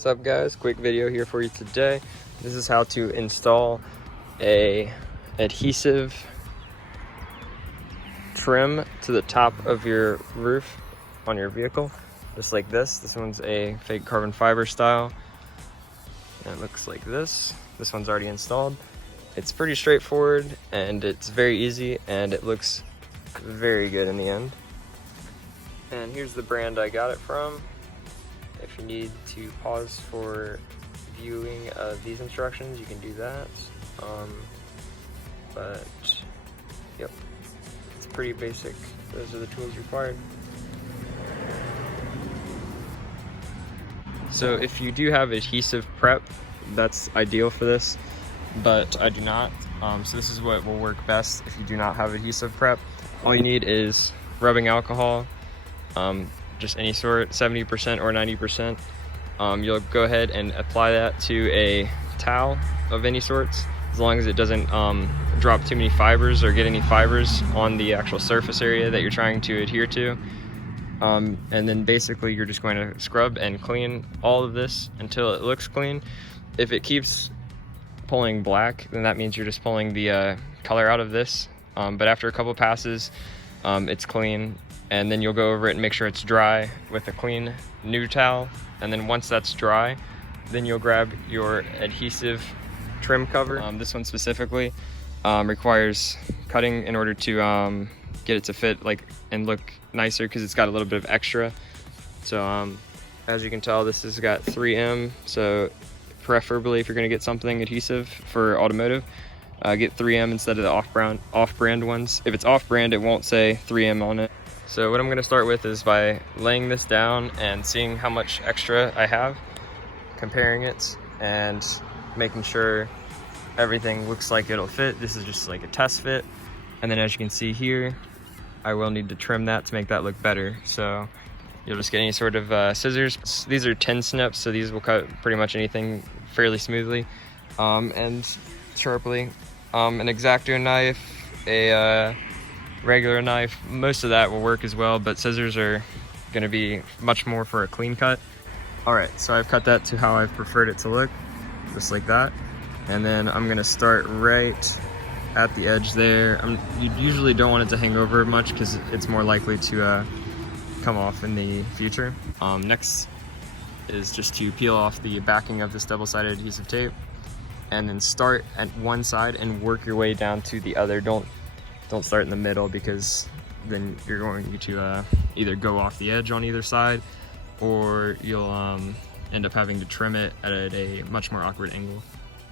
What's up guys, quick video here for you today. This is how to install a adhesive trim to the top of your roof on your vehicle, just like this. This one's a fake carbon fiber style and it looks like this. This one's already installed. It's pretty straightforward and it's very easy and it looks very good in the end. And here's the brand I got it from. If you need to pause for viewing of these instructions, you can do that. But yep, it's pretty basic. Those are the tools required. So if you do have adhesive prep, that's ideal for this, but I do not. So this is what will work best if you do not have adhesive prep. All you need is rubbing alcohol, just any sort, 70% or 90%. You'll go ahead and apply that to a towel of any sorts, as long as it doesn't drop too many fibers or get any fibers on the actual surface area that you're trying to adhere to. And then basically you're just going to scrub and clean all of this until it looks clean. If it keeps pulling black, then that means you're just pulling the color out of this. But after a couple passes, it's clean. And then you'll go over it and make sure it's dry with a clean new towel. And then once that's dry, then you'll grab your adhesive trim cover. This one specifically requires cutting in order to get it to fit and look nicer, because it's got a little bit of extra. So as you can tell, this has got 3M. So preferably if you're gonna get something adhesive for Automotive, get 3M instead of the off-brand ones. If it's off-brand, it won't say 3M on it. So what I'm gonna start with is by laying this down and seeing how much extra I have, comparing it and making sure everything looks like it'll fit. This is just like a test fit. And then as you can see here, I will need to trim that to make that look better. So you'll just get any sort of scissors. These are 10 snips, so these will cut pretty much anything fairly smoothly and sharply. An X-Acto knife, a regular knife, most of that will work as well, but scissors are going to be much more for a clean cut. Alright, so I've cut that to how I've preferred it to look, just like that. And then I'm going to start right at the edge there. You usually don't want it to hang over much because it's more likely to come off in the future. Next is just to peel off the backing of this double-sided adhesive tape, and then start at one side and work your way down to the other. Don't start in the middle, because then you're going to either go off the edge on either side, or you'll end up having to trim it at a much more awkward angle,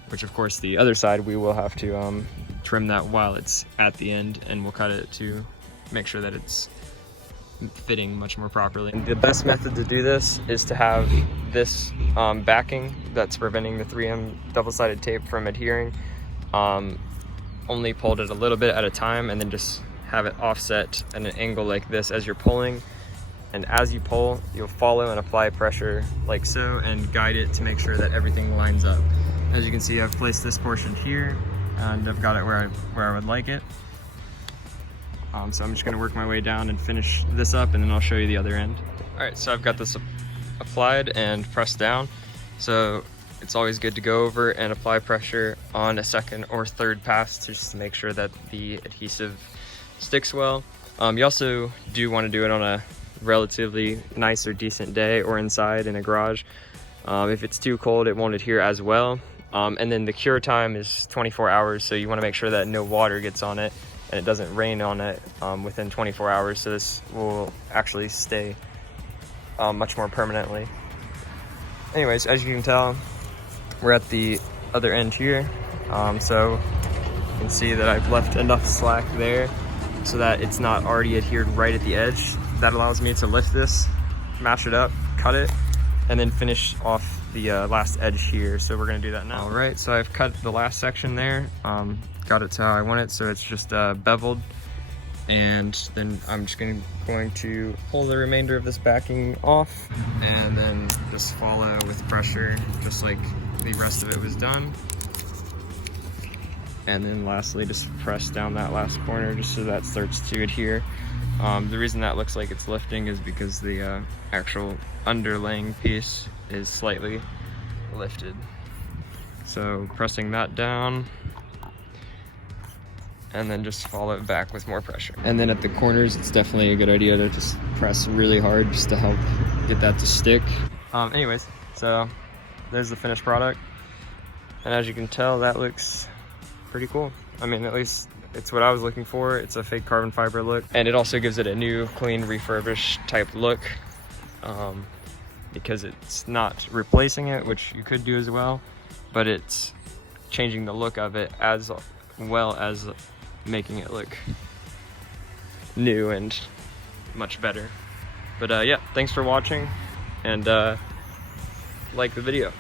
which of course the other side we will have to trim that while it's at the end, and we'll cut it to make sure that it's fitting much more properly. And the best method to do this is to have this backing that's preventing the 3M double-sided tape from adhering only pulled it a little bit at a time, and then just have it offset at an angle like this as you're pulling. And as you pull, you'll follow and apply pressure like so, and guide it to make sure that everything lines up. As you can see, I've placed this portion here and I've got it where I would like it. So I'm just gonna work my way down and finish this up, and then I'll show you the other end. All right, so I've got this applied and pressed down. So it's always good to go over and apply pressure on a second or third pass just to make sure that the adhesive sticks well. You also do want to do it on a relatively nice or decent day, or inside in a garage. If it's too cold, it won't adhere as well. And then the cure time is 24 hours, so you want to make sure that no water gets on it and it doesn't rain on it within 24 hours, so this will actually stay much more permanently. Anyways, as you can tell, we're at the other end here, so you can see that I've left enough slack there so that it's not already adhered right at the edge. That allows me to lift this, match it up, cut it, and then finish off the last edge here. So we're gonna do that now. All right, so I've cut the last section there, got it to how I want it, so it's just beveled. And then I'm just going to pull the remainder of this backing off, and then just follow with pressure, just like the rest of it was done. And then lastly, just press down that last corner just so that starts to adhere. The reason that looks like it's lifting is because the actual underlaying piece is slightly lifted. So pressing that down, and then just follow it back with more pressure. And then at the corners, it's definitely a good idea to just press really hard just to help get that to stick. Anyways, so there's the finished product. And as you can tell, that looks pretty cool. I mean, at least it's what I was looking for. It's a fake carbon fiber look. And it also gives it a new, clean, refurbished type look, because it's not replacing it, which you could do as well, but it's changing the look of it as well as making it look new and much better. But yeah, thanks for watching, and like the video.